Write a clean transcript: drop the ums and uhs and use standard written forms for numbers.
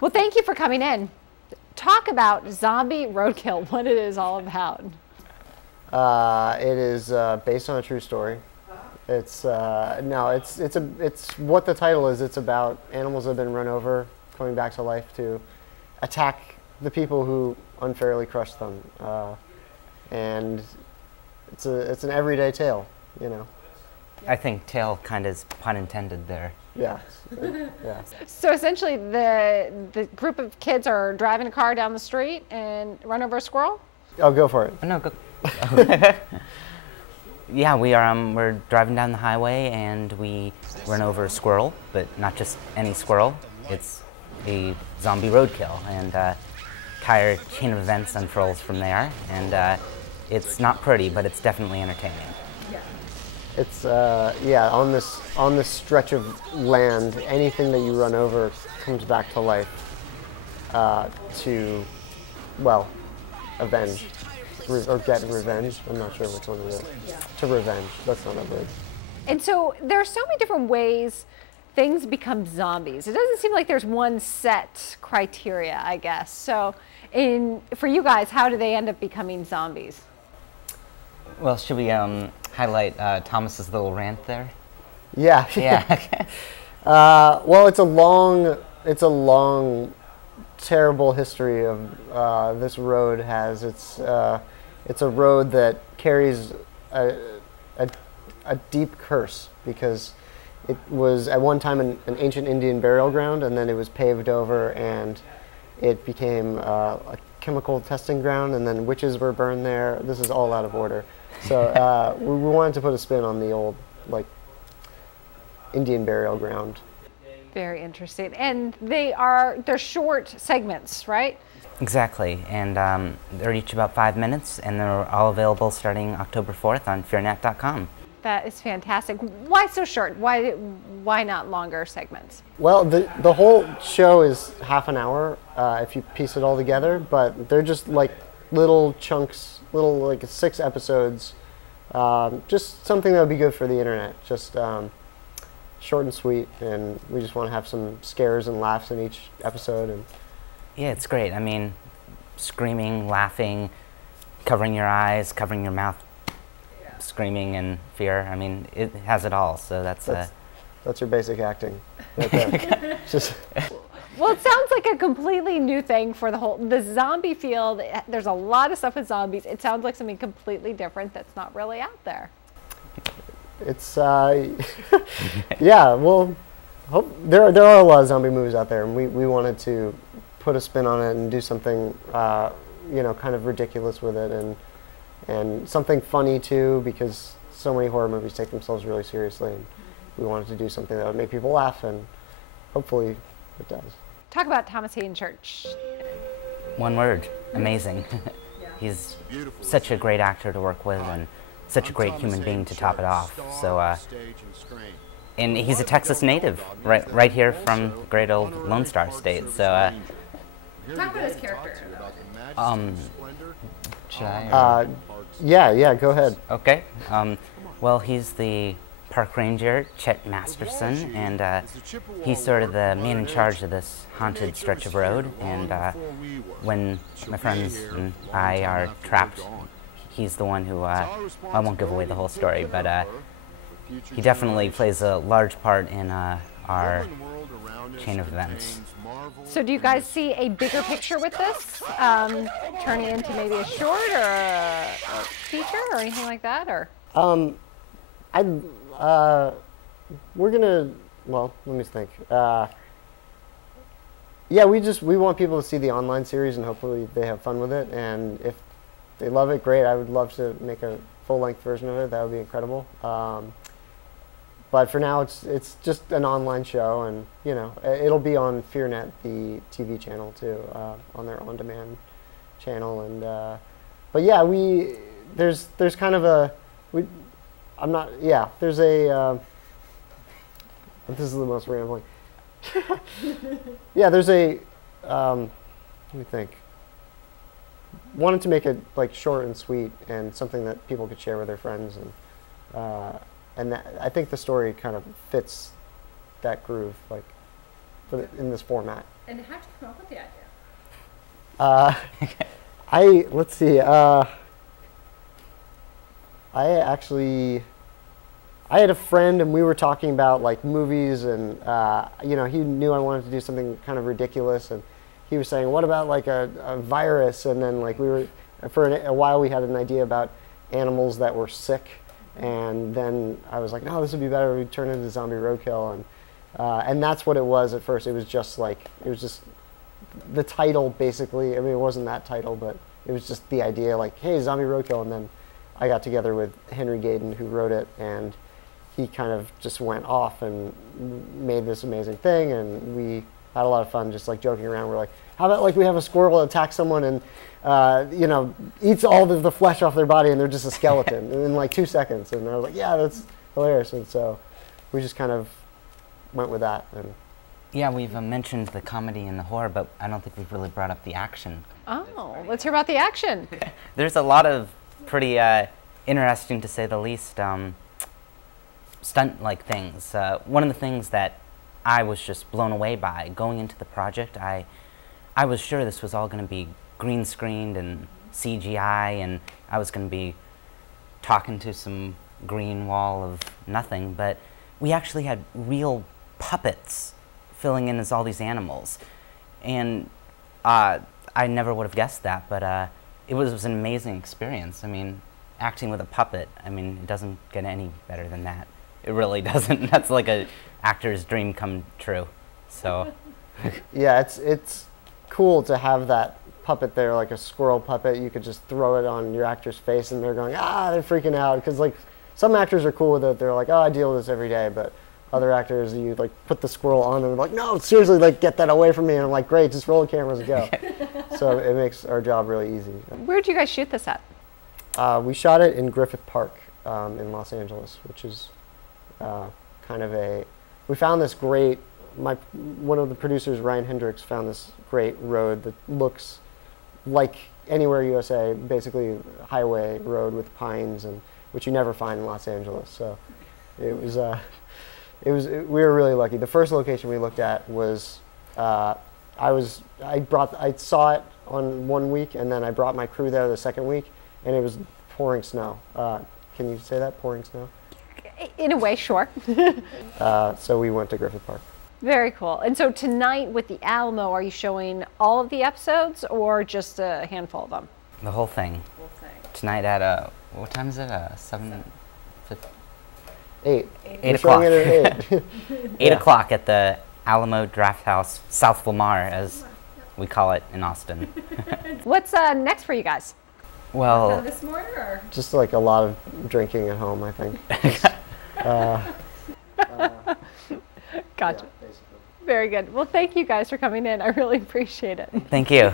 Well, thank you for coming in. Talk about Zombie Roadkill, what it is all about. It is based on a true story. It's no, it's what the title is. It's about animals that have been run over, coming back to life to attack the people who unfairly crushed them, and it's an everyday tale, you know. I think tale kind of is pun intended there. Yeah, yeah. So essentially, the group of kids are driving a car down the street and run over a squirrel? Oh, go for it. Oh, no, go. Yeah, we're driving down the highway and we run over a squirrel, but not just any squirrel. It's a zombie roadkill, and entire chain of events unfurls from there. And it's not pretty, but it's definitely entertaining. It's yeah, on this stretch of land, anything that you run over comes back to life to, well, avenge or get revenge. I'm not sure which one it is. To revenge. That's not a word. And so there are so many different ways things become zombies. It doesn't seem like there's one set criteria, I guess. So for you guys, how do they end up becoming zombies? Well, should we highlight Thomas's little rant there? Yeah. Yeah. Well, it's a long, terrible history of this road has. It's a road that carries a deep curse because it was at one time an ancient Indian burial ground, and then it was paved over and it became a chemical testing ground, and then witches were burned there. This is all out of order. So we wanted to put a spin on the old, like, Indian burial ground. Very interesting. And they're short segments, right? Exactly, and they're each about 5 minutes, and they're all available starting October 4th on fearnet.com. That is fantastic. Why so short? Why not longer segments? Well, the whole show is half an hour if you piece it all together, but they're just like little chunks, like 6 episodes, just something that would be good for the internet, just short and sweet, and we just want to have some scares and laughs in each episode. And yeah, it's great. I mean, screaming, laughing, covering your eyes, covering your mouth, screaming in fear. I mean, it has it all, so that's your basic acting right there. Just well, it sounds like a completely new thing for the zombie field. There's a lot of stuff with zombies. It sounds like something completely different that's not really out there. It's yeah, well, there are a lot of zombie movies out there, and we wanted to put a spin on it and do something you know, kind of ridiculous with it, and something funny too, because so many horror movies take themselves really seriously, and we wanted to do something that would make people laugh, and hopefully it does. Talk about Thomas Hayden Church. one word, amazing. He's such a great actor to work with, and such a great human being to top it off. So, and he's a Texas native, right here from great old Lone Star State. So, talk about his character. Should I? Yeah, go ahead. Okay. Well, he's the park ranger, Chet Masterson, and he's sort of the man in charge of this haunted stretch of road. And when my friends and I are trapped, he's the one who, I won't give away the whole story, but he definitely plays a large part in our chain of events. So do you guys see a bigger picture with this? Turning into maybe a short or a feature or anything like that? Or we're gonna, well, let me think. Yeah, we want people to see the online series, and hopefully they have fun with it. And if they love it, great. I would love to make a full-length version of it. That would be incredible. But for now, it's just an online show, and you know, it'll be on FearNet, the TV channel too, on their on-demand channel. And but yeah, there's kind of a there's a this is the most rambling. Yeah, there's a let me think. Wanted to make it like short and sweet and something that people could share with their friends, and that, I think the story kind of fits that groove. Like, put it in this format. And how'd you come up with the idea? Let's see. I had a friend, and we were talking about like movies, and he knew I wanted to do something kind of ridiculous, and he was saying, "What about like a virus?" And then like for a while we had an idea about animals that were sick, and then I was like, "No, this would be better. We'd turn into zombie roadkill," and that's what it was at first. It was just the title basically. I mean, it wasn't that title, but it was just the idea, like, "Hey, zombie roadkill," and then I got together with Henry Gayden, who wrote it, and he kind of just went off and made this amazing thing, and we had a lot of fun just like joking around. We're like, how about like we have a squirrel attack someone and eats all of the flesh off their body and they're just a skeleton in like 2 seconds. And I was like, yeah, that's hilarious. And so we just kind of went with that. And yeah, we've mentioned the comedy and the horror, but I don't think we've really brought up the action. Oh, let's hear about the action. There's a lot of pretty interesting, to say the least, stunt-like things. One of the things that I was just blown away by going into the project, I was sure this was all going to be green screened and CGI, and I was going to be talking to some green wall of nothing, but we actually had real puppets filling in as all these animals, and I never would have guessed that, but it was an amazing experience. I mean, acting with a puppet, I mean, it doesn't get any better than that. It really doesn't. That's like a actor's dream come true. So yeah, it's cool to have that puppet there, like a squirrel puppet. You could just throw it on your actor's face and they're going, they're freaking out. Because like some actors are cool with it. They're like, oh, I deal with this every day. But other actors, you like put the squirrel on and they're like, no, seriously, like get that away from me. And I'm like, great, just roll the cameras and go. So it makes our job really easy. Where'd you guys shoot this at? We shot it in Griffith Park in Los Angeles, which is kind of we found this great, one of the producers, Ryan Hendricks, found this great road that looks like anywhere USA, basically a highway road with pines, and which you never find in Los Angeles. So we were really lucky. The first location we looked at was, I saw it on 1 week, and then I brought my crew there the second week, and it was pouring snow. Can you say that, pouring snow? In a way, sure. So we went to Griffith Park. Very cool. And so tonight with the Alamo, are you showing all of the episodes or just a handful of them? the whole thing. Tonight at what time is it? 7. 8. 8 o'clock. 8. 8 o'clock at the Alamo Draft House, South Lamar, as we call it in Austin. What's next for you guys? Well, This morning, or? Just like a lot of drinking at home, I think. Gotcha. Yeah, basically. Very good. Well, thank you guys for coming in. I really appreciate it. thank you.